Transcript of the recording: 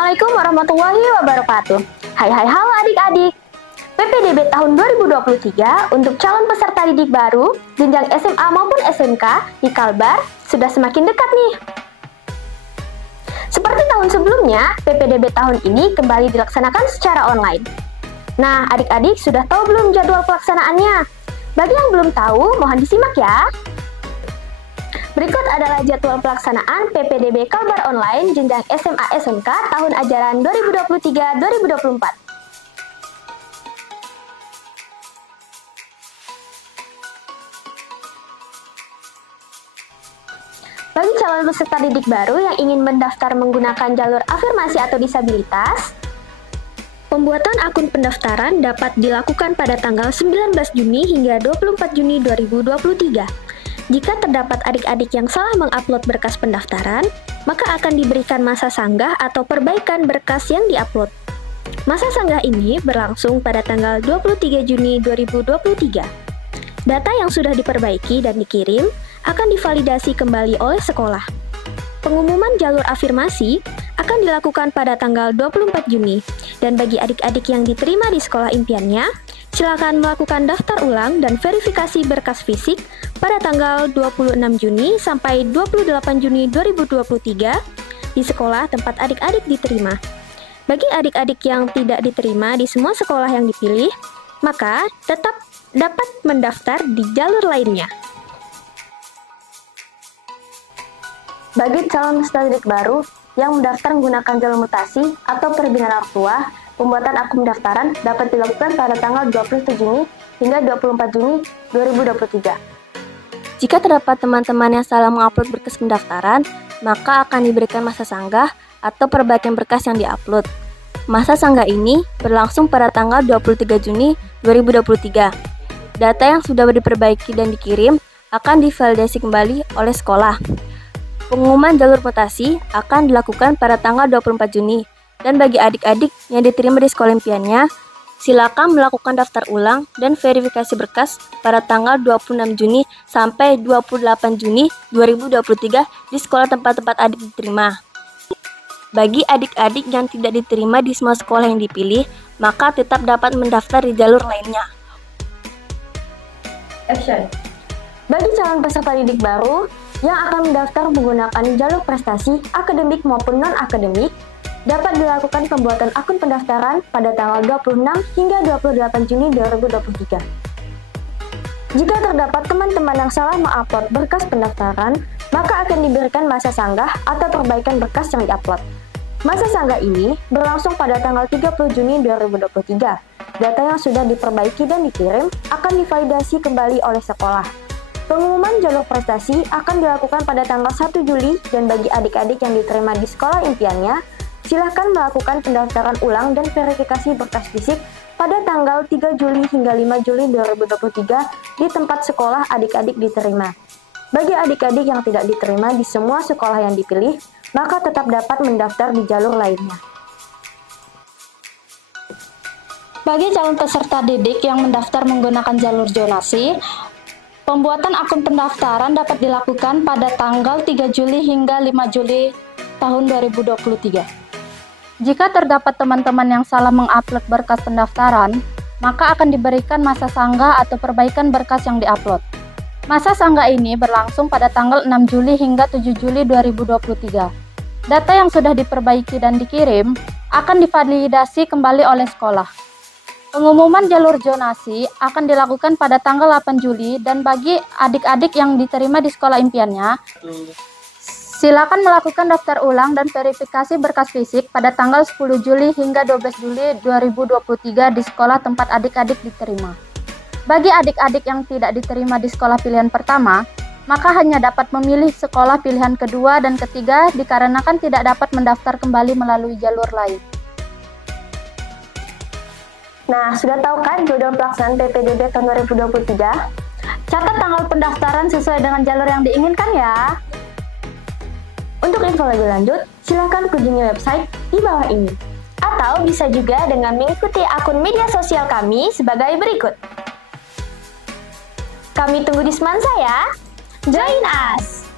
Assalamualaikum warahmatullahi wabarakatuh. Halo adik-adik. PPDB tahun 2023 untuk calon peserta didik baru jenjang SMA maupun SMK di Kalbar sudah semakin dekat nih. Seperti tahun sebelumnya, PPDB tahun ini kembali dilaksanakan secara online. Nah, adik-adik sudah tahu belum jadwal pelaksanaannya? Bagi yang belum tahu, mohon disimak ya. Berikut adalah jadwal pelaksanaan PPDB Kalbar Online jenjang SMA SMK tahun ajaran 2023-2024. Bagi calon peserta didik baru yang ingin mendaftar menggunakan jalur afirmasi atau disabilitas, pembuatan akun pendaftaran dapat dilakukan pada tanggal 19 Juni hingga 24 Juni 2023. Jika terdapat adik-adik yang salah mengupload berkas pendaftaran, maka akan diberikan masa sanggah atau perbaikan berkas yang diupload. Masa sanggah ini berlangsung pada tanggal 23 Juni 2023. Data yang sudah diperbaiki dan dikirim akan divalidasi kembali oleh sekolah. Pengumuman jalur afirmasi akan dilakukan pada tanggal 24 Juni, dan bagi adik-adik yang diterima di sekolah impiannya, silakan melakukan daftar ulang dan verifikasi berkas fisik pada tanggal 26 Juni sampai 28 Juni 2023 di sekolah tempat adik-adik diterima. Bagi adik-adik yang tidak diterima di semua sekolah yang dipilih, maka tetap dapat mendaftar di jalur lainnya. Bagi calon peserta didik baru yang mendaftar menggunakan jalur mutasi atau perbinaan orang tua, pembuatan akun pendaftaran dapat dilakukan pada tanggal 27 Juni hingga 24 Juni 2023. Jika terdapat teman-teman yang salah mengupload berkas pendaftaran, maka akan diberikan masa sanggah atau perbaikan berkas yang diupload. Masa sanggah ini berlangsung pada tanggal 23 Juni 2023. Data yang sudah diperbaiki dan dikirim akan divalidasi kembali oleh sekolah. Pengumuman jalur mutasi akan dilakukan pada tanggal 24 Juni. Dan bagi adik-adik yang diterima di sekolah impiannya, silakan melakukan daftar ulang dan verifikasi berkas pada tanggal 26 Juni sampai 28 Juni 2023 di sekolah tempat-tempat adik diterima. Bagi adik-adik yang tidak diterima di semua sekolah yang dipilih, maka tetap dapat mendaftar di jalur lainnya. Action. Bagi calon peserta didik baru yang akan mendaftar menggunakan jalur prestasi akademik maupun non-akademik, dapat dilakukan pembuatan akun pendaftaran pada tanggal 26 hingga 28 Juni 2023. Jika terdapat teman-teman yang salah mengupload berkas pendaftaran, maka akan diberikan masa sanggah atau perbaikan berkas yang diupload. Masa sanggah ini berlangsung pada tanggal 30 Juni 2023. Data yang sudah diperbaiki dan dikirim akan divalidasi kembali oleh sekolah. Pengumuman jalur prestasi akan dilakukan pada tanggal 1 Juli dan bagi adik-adik yang diterima di sekolah impiannya, silakan melakukan pendaftaran ulang dan verifikasi berkas fisik pada tanggal 3 Juli hingga 5 Juli 2023 di tempat sekolah adik-adik diterima. Bagi adik-adik yang tidak diterima di semua sekolah yang dipilih, maka tetap dapat mendaftar di jalur lainnya. Bagi calon peserta didik yang mendaftar menggunakan jalur zonasi, pembuatan akun pendaftaran dapat dilakukan pada tanggal 3 Juli hingga 5 Juli tahun 2023. Jika terdapat teman-teman yang salah mengupload berkas pendaftaran, maka akan diberikan masa sanggah atau perbaikan berkas yang diupload. Masa sanggah ini berlangsung pada tanggal 6 Juli hingga 7 Juli 2023. Data yang sudah diperbaiki dan dikirim akan divalidasi kembali oleh sekolah. Pengumuman jalur zonasi akan dilakukan pada tanggal 8 Juli dan bagi adik-adik yang diterima di sekolah impiannya, silakan melakukan daftar ulang dan verifikasi berkas fisik pada tanggal 10 Juli hingga 12 Juli 2023 di sekolah tempat adik-adik diterima. Bagi adik-adik yang tidak diterima di sekolah pilihan pertama, maka hanya dapat memilih sekolah pilihan kedua dan ketiga dikarenakan tidak dapat mendaftar kembali melalui jalur lain. Nah, sudah tahu kan jadwal pelaksanaan PPDB tahun 2023? Catat tanggal pendaftaran sesuai dengan jalur yang diinginkan ya. Untuk info lebih lanjut, silakan kunjungi website di bawah ini. Atau bisa juga dengan mengikuti akun media sosial kami sebagai berikut. Kami tunggu di Semansa ya. Join us!